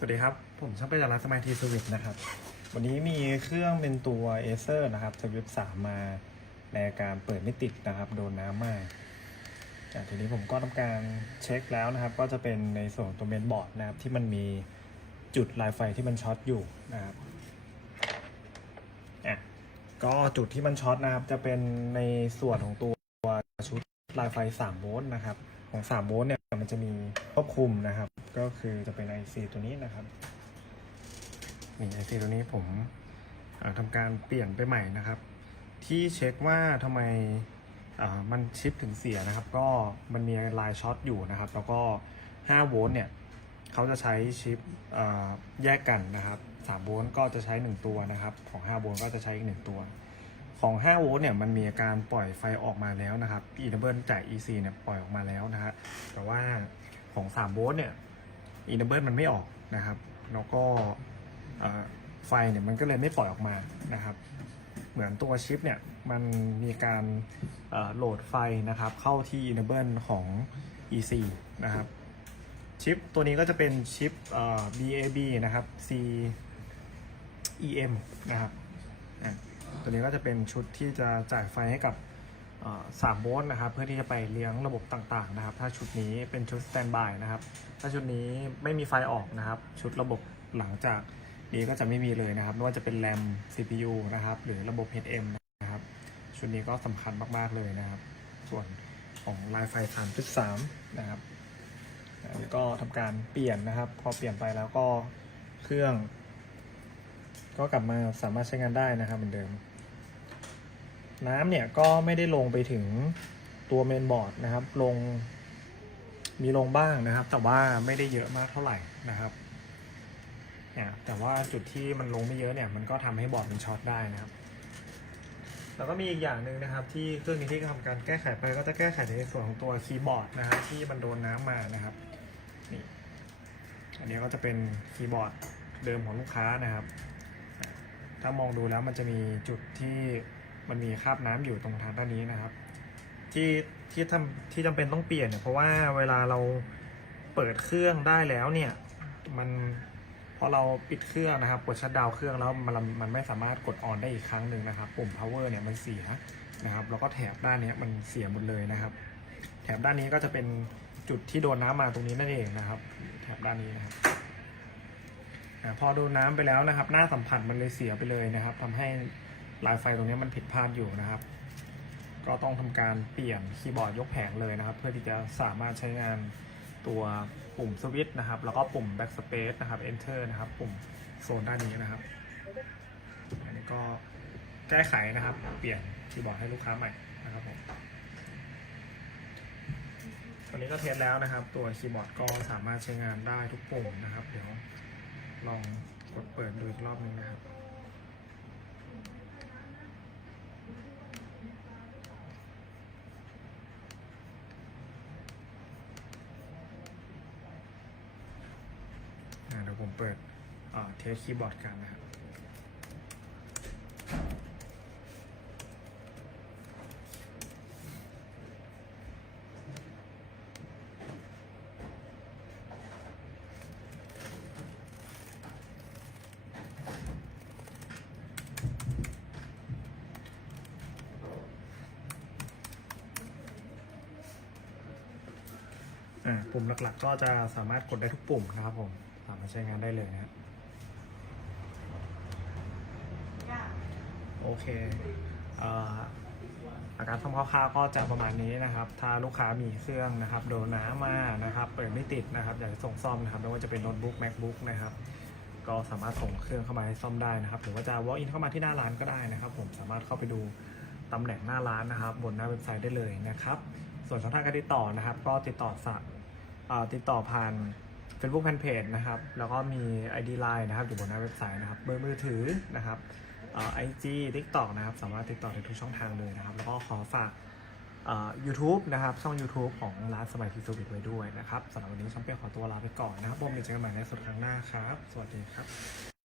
สวัสดีครับ ผมช่างเป็นจากร้านสมาธิสวิตนะครับ วันนี้มีเครื่องเป็นตัว a อเซอร์นะครับสวิตสามมาในอาการเปิดไม่ติดนะครับ โดนน้ำมากอะทีนี้ผมก็ทำการเช็คแล้วนะครับ ก็จะเป็นในส่วนตัวเมนบอร์ดนะครับ ที่มันมีจุดลายไฟที่มันช็อตอยู่นะครับอะก็จุดที่มันช็อตนะครับ จะเป็นในส่วนของตัวชุดลายไฟ3โวลต์นะครับ ของ3โวลต์เนี่ย มันจะมีควบคุมนะครับ ก็คือจะเป็น IC ตัวนี้นะครับนี่ IC ตัวนี้ผมทำการเปลี่ยนไปใหม่นะครับ ที่เช็คว่าทำไมมันชิปถึงเสียนะครับ ก็มันมีลายช็อตอยู่นะครับ แล้วก็ 5 โวลต์เนี่ยเขาจะใช้ชิปแยกกันนะครับ 3 โวลต์ก็จะใช้ 1 ตัวนะครับ ของ 5 โวลต์ก็จะใช้อีก 1 ตัว ของ 5 โวลต์เนี่ยมันมีอาการปล่อยไฟออกมาแล้วนะครับ e n a b l e จาก EC เนี่ยปล่อยออกมาแล้วนะฮะแต่ว่าของ 3 โวลต์เนี่ย e n a b l e มันไม่ออกนะครับ แล้วก็ไฟเนี่ยมันก็เลยไม่ปล่อยออกมานะครับ เหมือนตัวชิปเนี่ยมันมีการโหลดไฟนะครับ เข้าที่ enable ของ EC นะครับชิปตัวนี้ก็จะเป็นชิป BAB นะครับ C EM นะครับ ตัวนี้ก็จะเป็นชุดที่จะจ่ายไฟให้กับเอ่อ3โวลต์นะครับ เพื่อที่จะไปเลี้ยงระบบต่างๆนะครับ ถ้าชุดนี้เป็นชุด standby นะครับ ถ้าชุดนี้ไม่มีไฟออกนะครับ ชุดระบบหลังจากนี้ก็จะไม่มีเลยนะครับ ไม่ว่าจะเป็นแรม CPU นะครับ หรือระบบ HM นะครับ ชุดนี้ก็สำคัญมากๆเลยนะครับ ส่วนของลายไฟ 3.3 นะครับอันนี้ก็ทำการเปลี่ยนนะครับ พอเปลี่ยนไปแล้วก็เครื่อง ก็กลับมาสามารถใช้งานได้นะครับเหมือนเดิม น้ำเนี่ยก็ไม่ได้ลงไปถึงตัวเมนบอร์ดนะครับ ลงมีลงบ้างนะครับ แต่ว่าไม่ได้เยอะมากเท่าไหร่นะครับเนี่ยแต่ว่าจุดที่มันลงไม่เยอะเนี่ย มันก็ทำให้บอร์ดมันช็อตได้นะครับ แล้วก็มีอีกอย่างหนึ่งนะครับ ที่เครื่องนี้ที่ทำการแก้ไขไปก็จะแก้ไขในส่วนของตัวคีย์บอร์ดนะครับที่มันโดนน้ำมานะครับนี่อันนี้ก็จะเป็นคีย์บอร์ดเดิมของลูกค้านะครับ ถ้ามองดูแล้วมันจะมีจุดที่ มันมีคราบน้ำอยู่ตรงทางด้านนี้นะครับ ที่ที่ทำที่จำเป็นต้องเปลี่ยนเนี่ยเพราะว่าเวลาเราเปิดเครื่องได้แล้วเนี่ยมันพอเราปิดเครื่องนะครับกดชัดดาวเครื่องแล้วมันมันไม่สามารถกดออนได้อีกครั้งหนึ่งนะครับ ปุ่ม power เนี่ยมันเสียนะครับ แล้วก็แถบด้านนี้มันเสียหมดเลยนะครับ แถบด้านนี้ก็จะเป็นจุดที่โดนน้ำมาตรงนี้นั่นเองนะครับ แถบด้านนี้นะครับพอโดนน้ำไปแล้วนะครับ หน้าสัมผัสมันเลยเสียไปเลยนะครับทำให้ ลายไฟตรงนี้มันผิดพลาดอยู่นะครับ ก็ต้องทำการเปลี่ยนคีย์บอร์ดยกแผงเลยนะครับ เพื่อที่จะสามารถใช้งานตัวปุ่มสวิตช์นะครับ แล้วก็ปุ่ม backspace นะครับ enter นะครับ ปุ่มโซนด้านนี้นะครับ อันนี้ก็แก้ไขนะครับ เปลี่ยนคีย์บอร์ดให้ลูกค้าใหม่นะครับผมตอนนี้ก็เทสแล้วนะครับ ตัวคีย์บอร์ดก็สามารถใช้งานได้ทุกปุ่มนะครับ เดี๋ยวลองกดเปิดดูอีกรอบนึงนะครับ อ่า เปิดเทสคีย์บอร์ดกันนะครับอ่าปุ่มหลักๆ ก็จะสามารถกดได้ทุกปุ่มนะครับผม สามารถใช้งานได้เลยนะครับโอเคเอ่ออาการซ่อมคร่าวๆก็จะประมาณนี้นะครับ ถ้าลูกค้ามีเครื่องนะครับ โดนน้ำมานะครับ เปิดไม่ติดนะครับ อยากจะส่งซ่อมนะครับไม่ว่าจะเป็นโน้ตบุ๊ก macbook นะครับ ก็สามารถส่งเครื่องเข้ามาให้ซ่อมได้นะครับ หรือว่าจะ walk in เข้ามาที่หน้าร้านก็ได้นะครับ ผมสามารถเข้าไปดูตำแหน่งหน้าร้านนะครับ บนหน้าเว็บไซต์ได้เลยนะครับ ส่วนช่องทางการติดต่อนะครับ ก็ติดต่อสักติดต่อผ่าน Facebook Fanpage นะครับ แล้วก็มี ID Line นะครับ อยู่บนหน้าเว็บไซต์นะครับ เบอร์มือถือนะครับไอจีทิกตอกนะครับ สามารถติดต่อได้ทุกช่องทางเลยนะครับ แล้วก็ขอฝากยูทูบนะครับ ช่อง YouTube ของร้านสมัยทีสูบิตไว้ด้วยนะครับสำหรับวันนี้ช่องเปียขอตัวลาไปก่อนนะครับผมเดี๋ยวเจอกันใหม่ในสุดครั้งหน้าครับ สวัสดีครับ